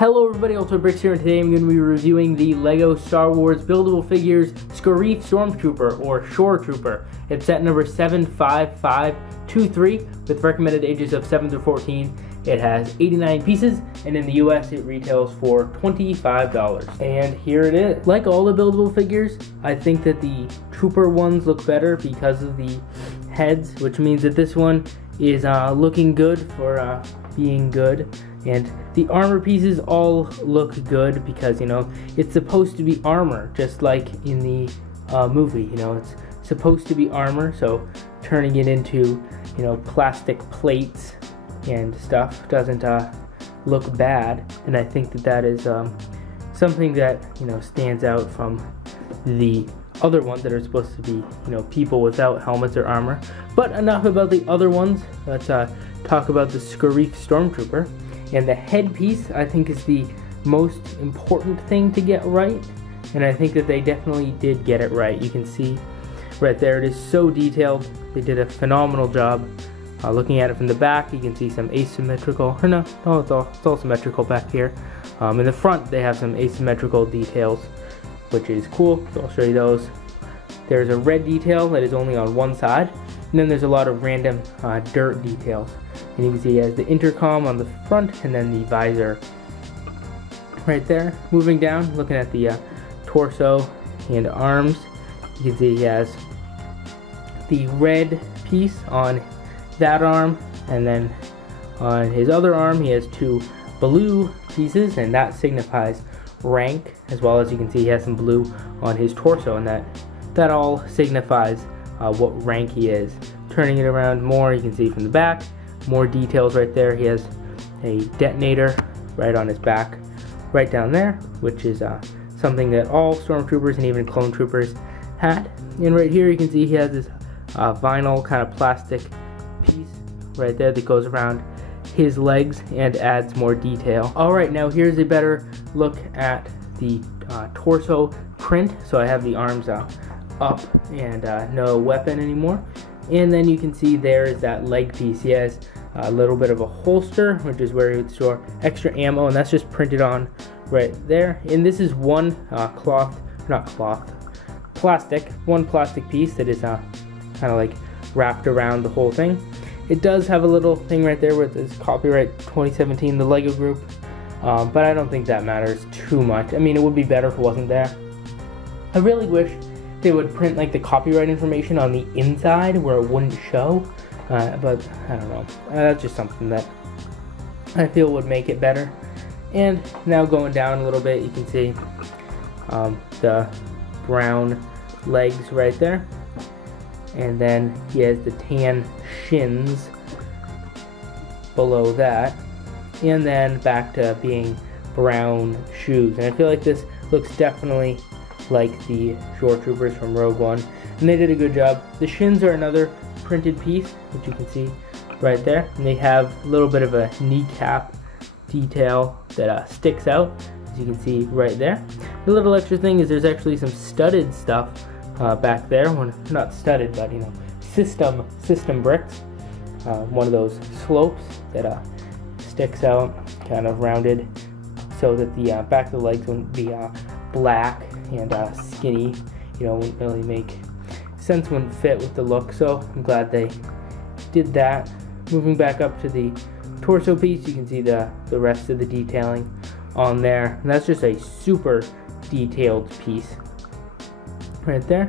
Hello everybody, UltraBricks here, and today I'm going to be reviewing the LEGO Star Wars Buildable Figures Scarif Stormtrooper, or Shore Trooper. It's set number 75523 with recommended ages of 7 through 14. It has 89 pieces, and in the US it retails for $25. And here it is. Like all the buildable figures, I think that the Trooper ones look better because of the heads, which means that this one is looking good for being good. And the armor pieces all look good because, you know, it's supposed to be armor, just like in the movie. You know, it's supposed to be armor, so turning it into, you know, plastic plates and stuff doesn't look bad. And I think that that is something that, you know, stands out from the other ones that are supposed to be, you know, people without helmets or armor. But enough about the other ones. Let's talk about the Scarif Stormtrooper. And the headpiece, I think, is the most important thing to get right. And I think that they definitely did get it right. You can see right there, it is so detailed. They did a phenomenal job. Looking at it from the back, you can see some asymmetrical, or no, it's all symmetrical back here. In the front, they have some asymmetrical details, which is cool, so I'll show you those. There's a red detail that is only on one side, and then there's a lot of random dirt details. And you can see he has the intercom on the front, and then the visor right there. Moving down, looking at the torso and arms, you can see he has the red piece on that arm, and then on his other arm he has two blue pieces, and that signifies rank, as well as you can see he has some blue on his torso, and that all signifies what rank he is. Turning it around more, you can see from the back, more details right there. He has a detonator right on his back, right down there, which is something that all Stormtroopers and even Clone Troopers had. And right here you can see he has this vinyl kind of plastic piece right there that goes around his legs and adds more detail. Alright, now here's a better look at the torso print. So I have the arms up and no weapon anymore. And then you can see there is that leg piece. He has a little bit of a holster, which is where he would store extra ammo, and that's just printed on right there. And this is one plastic piece that is kind of like wrapped around the whole thing. It does have a little thing right there where it says copyright 2017, the LEGO Group, but I don't think that matters too much. I mean, it would be better if it wasn't there. I really wish they would print like the copyright information on the inside where it wouldn't show, but I don't know. That's just something that I feel would make it better. And now going down a little bit, you can see the brown legs right there, and then he has the tan shins below that, and then back to being brown shoes. And I feel like this looks definitely like the Shore Troopers from Rogue One, and they did a good job. The shins are another printed piece, which you can see right there, and they have a little bit of a kneecap detail that sticks out, as you can see right there. The little extra thing is there's actually some studded stuff back there. Well, not studded, but, you know, system bricks. One of those slopes that sticks out, kind of rounded, so that the back of the legs wouldn't be black and skinny. You know, wouldn't really make sense, wouldn't fit with the look, so I'm glad they did that. Moving back up to the torso piece, you can see the rest of the detailing on there, and that's just a super detailed piece right there.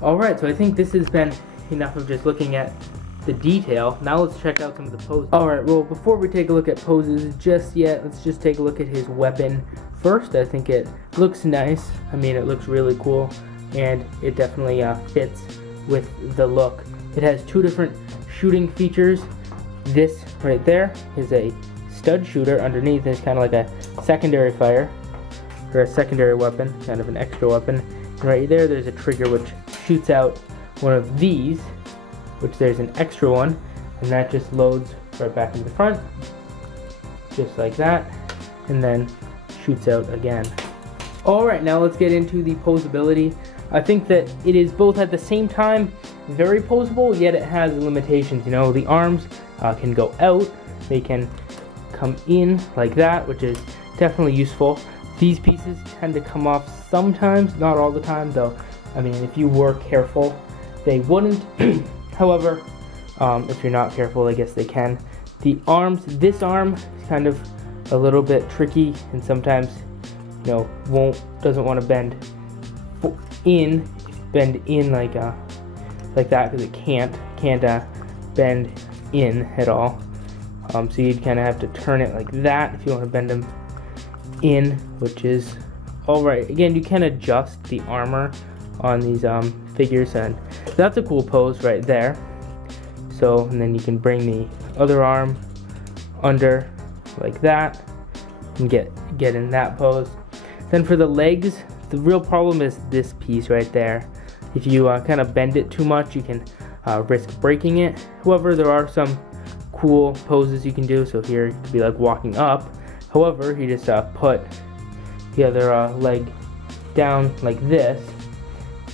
Alright, so I think this has been enough of just looking at the detail. Now let's check out some of the poses. Alright, well, before we take a look at poses just yet, let's just take a look at his weapon first. I think it looks nice. I mean, it looks really cool, and it definitely fits with the look. It has two different shooting features. This right there is a stud shooter. Underneath is kind of like a secondary fire, or a secondary weapon, kind of an extra weapon. And right there's a trigger which shoots out one of these, which there's an extra one, and that just loads right back in the front, just like that, and then shoots out again. Alright, now let's get into the posability. I think that it is both at the same time very posable, yet it has limitations. You know, the arms can go out, they can come in like that, which is definitely useful. These pieces tend to come off sometimes, not all the time though. I mean, if you were careful, they wouldn't. However, if you're not careful, I guess they can. The arms, this arm is kind of a little bit tricky, and sometimes, you know, doesn't want to bend in like that, because it can't bend in at all. So you'd kind of have to turn it like that if you want to bend them in, which is all right. Again, you can adjust the armor on these figures, and that's a cool pose right there. So, and then you can bring the other arm under like that and get in that pose. Then for the legs, the real problem is this piece right there. If you kind of bend it too much, you can risk breaking it. However, there are some cool poses you can do. So here it could be like walking up. However, you just put the other leg down like this,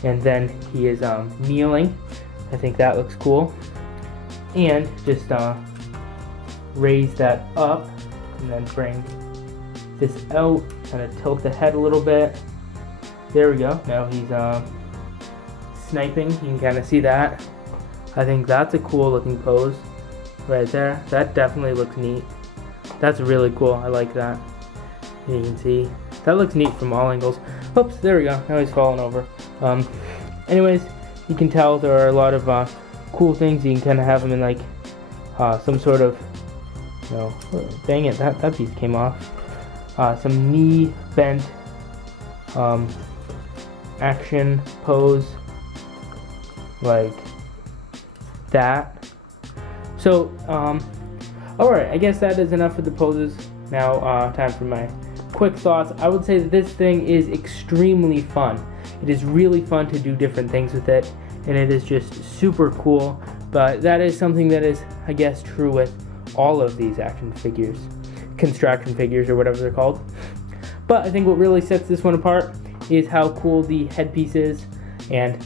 and then he is kneeling. I think that looks cool. And just raise that up, and then bring this out, kind of tilt the head a little bit. There we go. Now he's sniping. You can kind of see that. I think that's a cool looking pose right there. That definitely looks neat. That's really cool. I like that. And you can see that looks neat from all angles. Oops, there we go. Now he's falling over. Anyways, you can tell there are a lot of cool things. You can kind of have them in like some sort of, you know, dang it, that piece came off. Some knee bent action pose like that. So alright, I guess that is enough for the poses. Now time for my quick thoughts. I would say that this thing is extremely fun. It is really fun to do different things with it, and it is just super cool. But that is something that is, I guess, true with all of these action figures, construction figures, or whatever they're called. But I think what really sets this one apart is how cool the headpiece is. And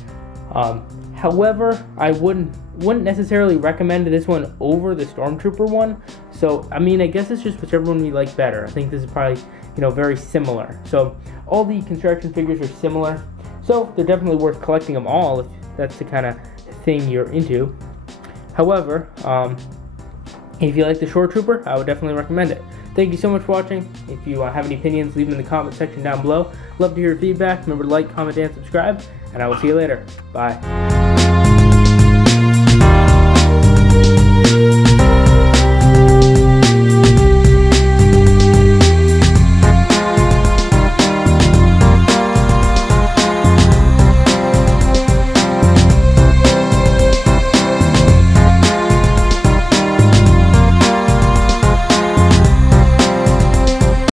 however, I wouldn't necessarily recommend this one over the Stormtrooper one. So I mean, I guess it's just whichever one we like better. I think this is probably, you know, very similar. So all the construction figures are similar, so they're definitely worth collecting them all if that's the kind of thing you're into. However, if you like the Shore Trooper, I would definitely recommend it. Thank you so much for watching. If you have any opinions, leave them in the comment section down below. Love to hear your feedback. Remember to like, comment, and subscribe, and I will see you later. Bye.